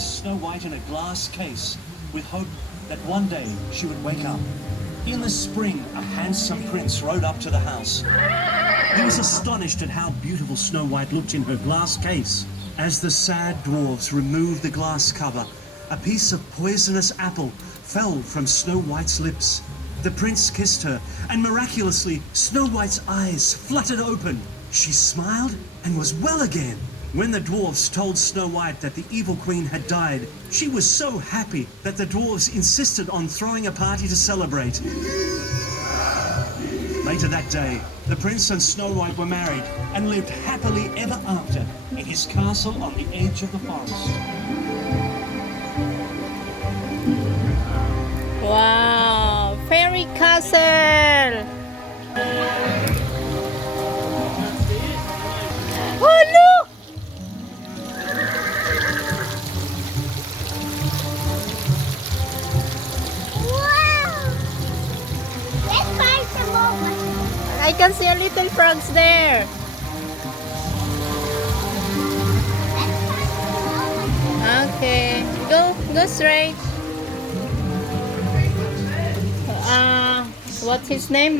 placed Snow White in a glass case with hope that one day she would wake up. In the spring, a handsome prince rode up to the house. He was astonished at how beautiful Snow White looked in her glass case. As the sad dwarves removed the glass cover, a piece of poisonous apple fell from Snow White's lips. The prince kissed her, and miraculously, Snow White's eyes fluttered open. She smiled and was well again. When the dwarves told Snow White that the evil queen had died, she was so happy that the dwarves insisted on throwing a party to celebrate. Later that day, the prince and Snow White were married and lived happily ever after in his castle on the edge of the forest. Wow, fairy castle. Oh, look! Wow! Let's find some more. I can see a little frogs there. Okay, go straight. What's his name?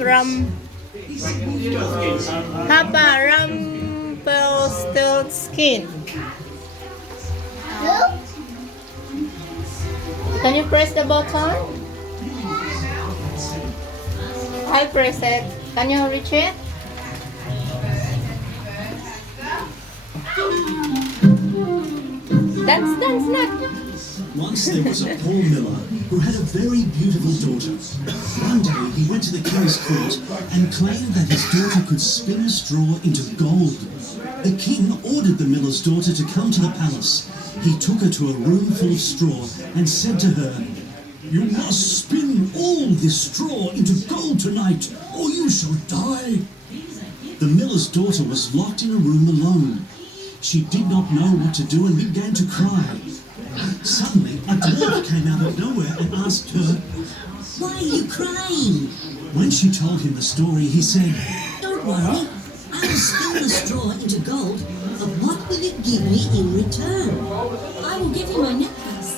Papa Rumpelstiltskin. Look. Can you press the button? I'll press it. Can you reach it? Dance not. Once there was a poor miller who had a very beautiful daughter. One day he went to the king's court and claimed that his daughter could spin a straw into gold. The king ordered the miller's daughter to come to the palace. He took her to a room full of straw and said to her, "You must spin all this straw into gold tonight, or you shall die." The miller's daughter was locked in a room alone. She did not know what to do and began to cry. Suddenly, a dwarf came out of nowhere and asked her, Why are you crying? When she told him the story, he said, Don't worry. I will spin the straw into gold, but what will you give me in return? I will give you my necklace.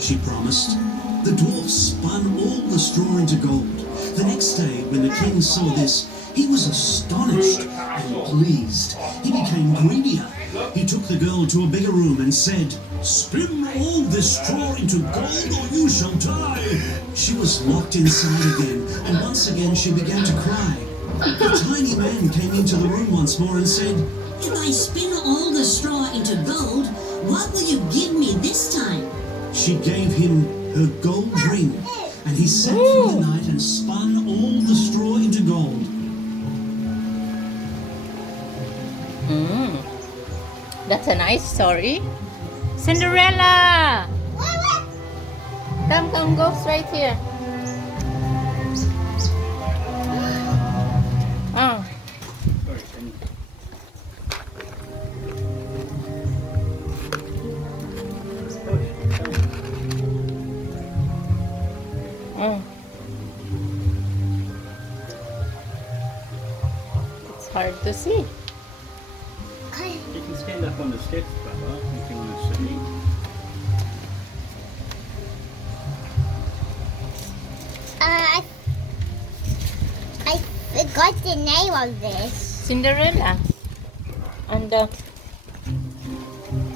She promised. The dwarf spun all the straw into gold. The next day, when the king saw this, he was astonished and pleased. He became greedier. He took the girl to a bigger room and said, "Spin all this straw into gold or you shall die." She was locked inside again, and once again she began to cry. The tiny man came into the room once more and said, If I spin all the straw into gold, what will you give me this time? She gave him her gold ring, and he sat through the night and spun all the straw into gold. That's a nice story. Cinderella! Come, go straight here. Oh. Oh. It's hard to see. You can stand up on the steps, Baba, if you want to see. I forgot the name of this. Cinderella. And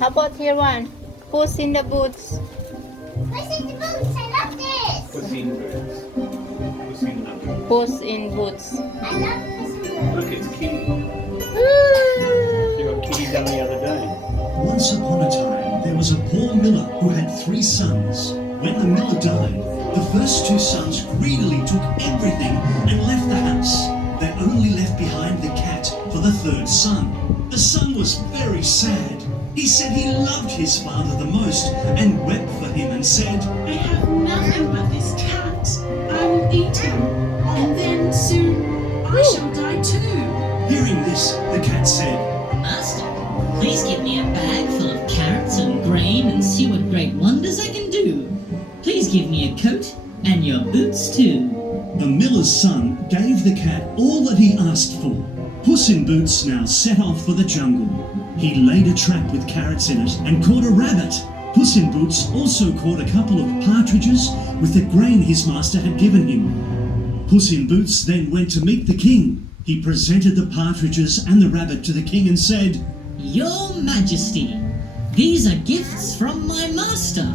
how about here one? Puss in the Boots. What's in the boots? I love this. Puss in Boots. Puss in the Boots. Puss in Boots. I love Puss in the Look, it's Kitty. Woo! You got Kitty done the other day. Once upon a time, there was a poor miller who had 3 sons. When the miller died, the first 2 sons greedily took everything and left the house. They only left behind the cat for the 3rd son. The son was very sad. He said he loved his father the most and wept for him and said, I have nothing but this cat. I will eat him, and then soon I shall die too. Hearing this, the cat said, Master, please give me a bag full of carrots and grain and see what great wonders I can do. Please give me a coat and your boots too. The miller's son gave the cat all that he asked for. Puss in Boots now set off for the jungle. He laid a trap with carrots in it and caught a rabbit. Puss in Boots also caught a couple of partridges with the grain his master had given him. Puss in Boots then went to meet the king. He presented the partridges and the rabbit to the king and said, Your Majesty, these are gifts from my master,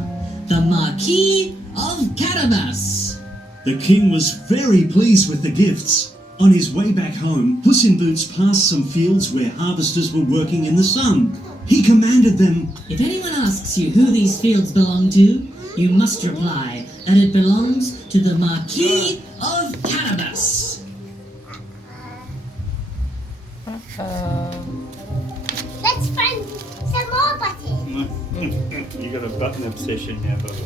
the Marquis of Carabas. The king was very pleased with the gifts. On his way back home, Puss in Boots passed some fields where harvesters were working in the sun. He commanded them, If anyone asks you who these fields belong to, you must reply that it belongs to the Marquis of Carabas. Let's find some more buttons. You got a button obsession now, Bubba.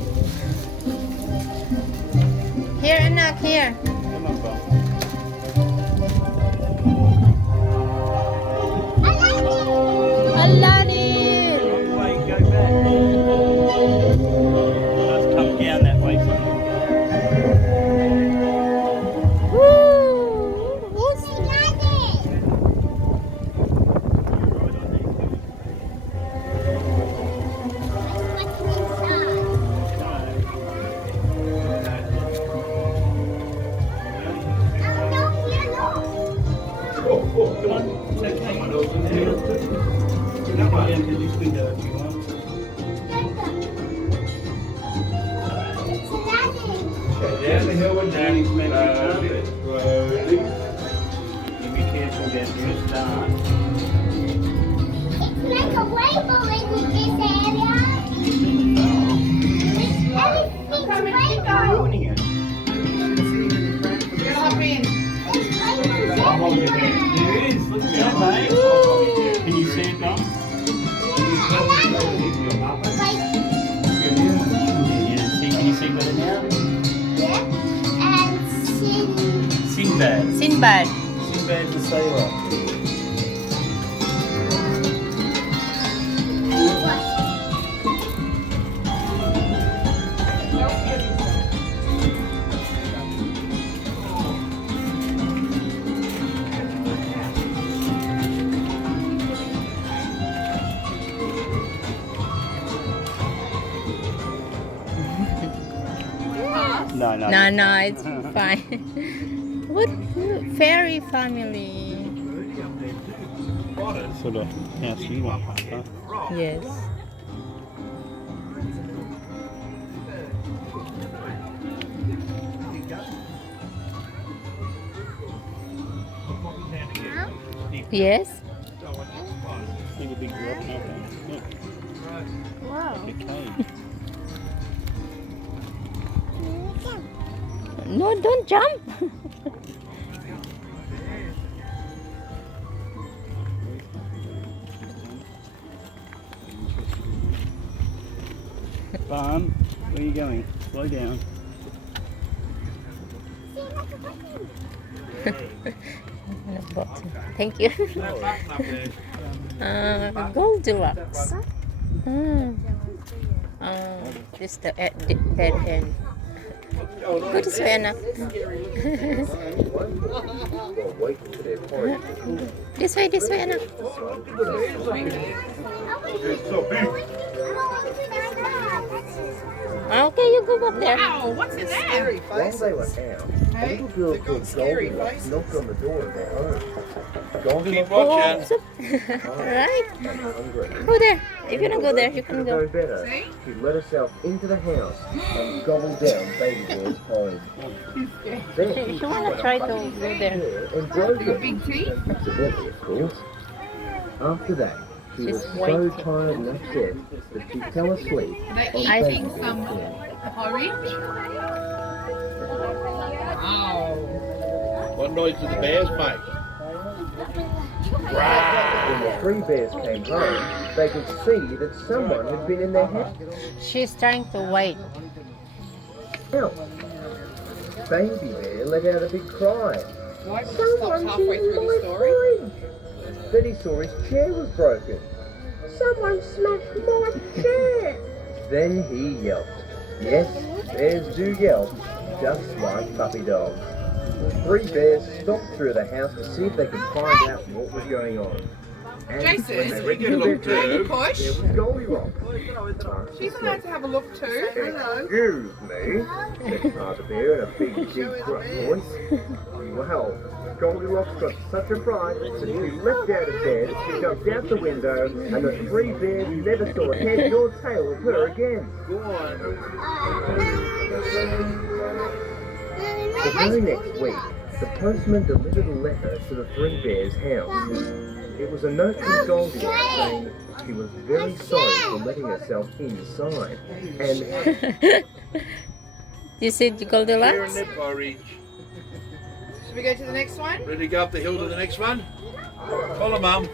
Here, Anak, here. Come on, Bob. Aladdin! Wrong way, go back. Let's come down that way. Woo! Who's Come on, it's okay. That way into this window if you want. Down the hill with Daddy. Slowly. You be careful down here, start. It's like a rainbow in this area. Everything's rainbow. Ruining it. I'll hold your hand. There is, look at that, mate. Can you see it, Dom? Yeah, see, can you see better now? Sinbad. Sinbad? Sinbad the sailor. No, no. No, it's fine. What fairy family? Sort of house you want, huh? Yes. Yes. See the big rock over there? Look, Wow. the cave. No, don't jump. Barn, where are you going? Slow down. Thank you. Goldilocks. This the dead end. Go this way, Anna. This way, Anna. Okay, you go up there. Wow, what's in there? While they were out, a little girl called Goldilocks knocked on the door of their home. Goldilocks was Alright. hungry. Go there. If you don't go there, you Could can have go. known better. She let herself into the house and gobbled down Baby Bear's home. Then You want to try to go there. and broke Your it. big teeth? Accidentally, of course. After that, she She's was so waiting. tired and upset that she fell asleep. Are they on eating Baby some Bear's bed. porridge? Wow. What noise did the bears make? When the three bears came home, they could see that someone had been in their house. She's trying to wait. Baby Bear let out a big cry. Why did you stop halfway through the story? fridge. Then he saw his chair was broken. Someone smashed my chair. Then he yelped. Yes, bears do yelp, just like puppy dogs. Three bears stomped through the house to see if they could find out what was going on. And Jason, when they we reached can the look bedroom, too. Push. there was Goldilocks. She's allowed to have a look too. Excuse me, said Father Bear in a big, deep, gruff voice. Well, Goldilocks got such a fright that she leapt out of bed, she jumped out the window, and the three bears never saw a head nor tail of her again. The very next week, the postman delivered a letter to the three bears' house. It was a note from Goldilocks saying she was very sorry for letting herself inside, and You said Here Goldilocks? in the porridge. Should we go to the next one? Ready to go up the hill to the next one? Follow Mum.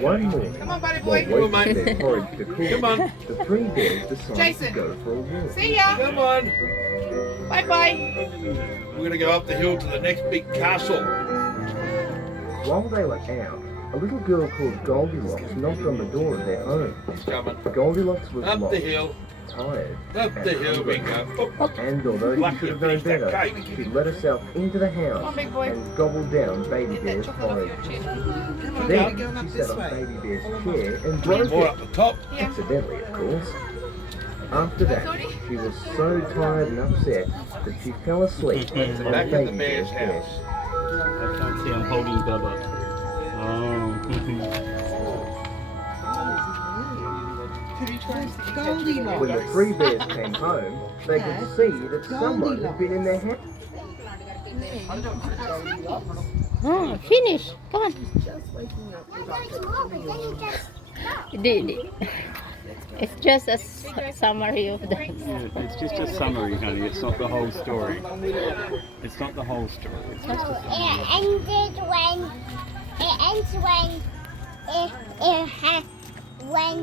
one morning, Come on, buddy while boy. waiting for their porridge to cool, Come on. the three bears decided Jason. to go for a walk. See ya. Come on. Bye bye. We're going to go up the hill to the next big castle. While they were out, a little girl called Goldilocks knocked on the door of their home. It's coming. Goldilocks was Up the lost, hill. tired, Up and the hill we hungry. go. And although Lucky she should have you known finished that better, cake. she let herself into the Come on, house big boy. and gobbled down Baby Get that Bear's chocolate off porridge. your chin. Then she sat on Baby Bear's chair and broke More it, up the top. Yeah. accidentally of course. After that, she was so tired and upset that she fell asleep on Back in the Baby bear's Bear's bed. house. I can't see, I'm holding Bubba. Oh. When the three bears came home, they could see that someone had been in their house. Oh, finish. Come on. It's just a summary of the. It's just a summary, honey. It's not the whole story. It's not the whole story. It's just a summary. It ends when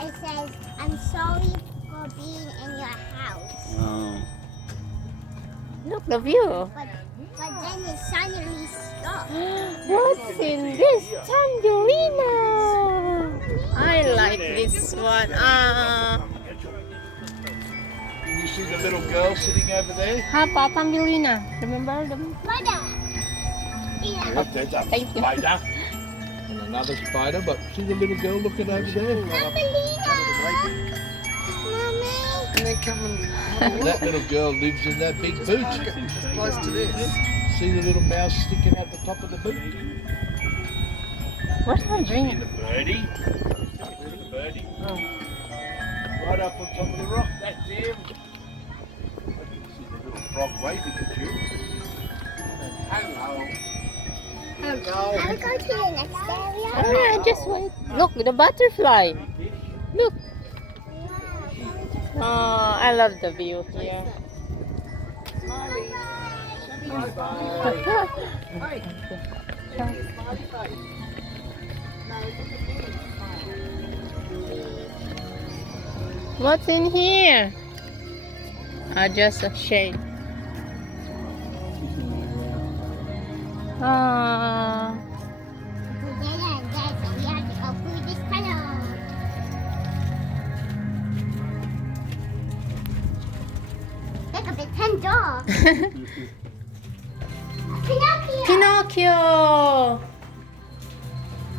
it says, "I'm sorry for being in your house." Oh. Look the view. But then it suddenly stopped. What's in this Tambulina? I like this one. You see the little girl sitting over there? Hapa Tambulina. Remember them? Mother. Look, there's a Thank you. spider. And another spider, but see the little girl looking over there? And that little girl lives in that big boot. Close to this. See the little mouse sticking out the top of the boot? What's my drink? The birdie. Little birdie. Right up on top of the rock. That's him. I can see the little frog waving at you. Hello. Can we go to the next area? Ah, just wait. Look, the butterfly. Look. Oh, I love the view here. What's in here? Just a shade. Ah. Yeah, so we have to go through this tunnel. Look at the 10 dogs. Pinocchio. Pinocchio!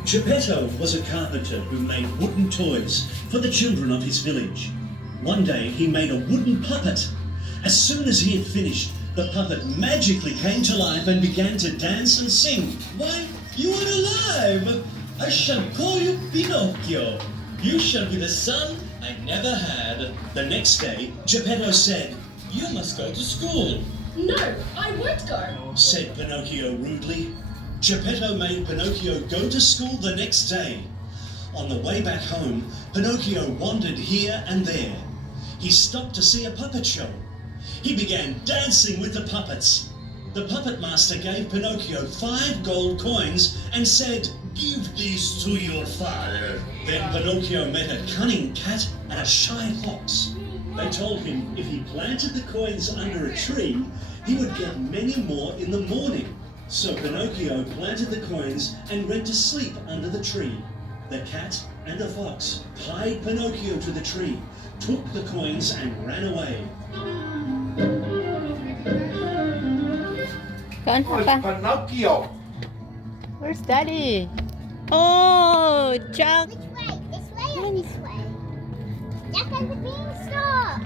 Geppetto was a carpenter who made wooden toys for the children of his village. One day he made a wooden puppet. As soon as he had finished, the puppet magically came to life and began to dance and sing. Why, you are alive! I shall call you Pinocchio. You shall be the son I never had. The next day, Geppetto said, "You must go to school," No, I won't go. said Pinocchio rudely. Geppetto made Pinocchio go to school the next day. On the way back home, Pinocchio wandered here and there. He stopped to see a puppet show. He began dancing with the puppets. The puppet master gave Pinocchio 5 gold coins and said, "Give these to your father." Then Pinocchio met a cunning cat and a shy fox. They told him if he planted the coins under a tree, he would get many more in the morning. So Pinocchio planted the coins and went to sleep under the tree. The cat and the fox tied Pinocchio to the tree, took the coins and ran away. Go on, Oh, it's Papa. Pinocchio. Where's Daddy? Oh, Jack. Which way? This way or this way? Jack and the beanstalk.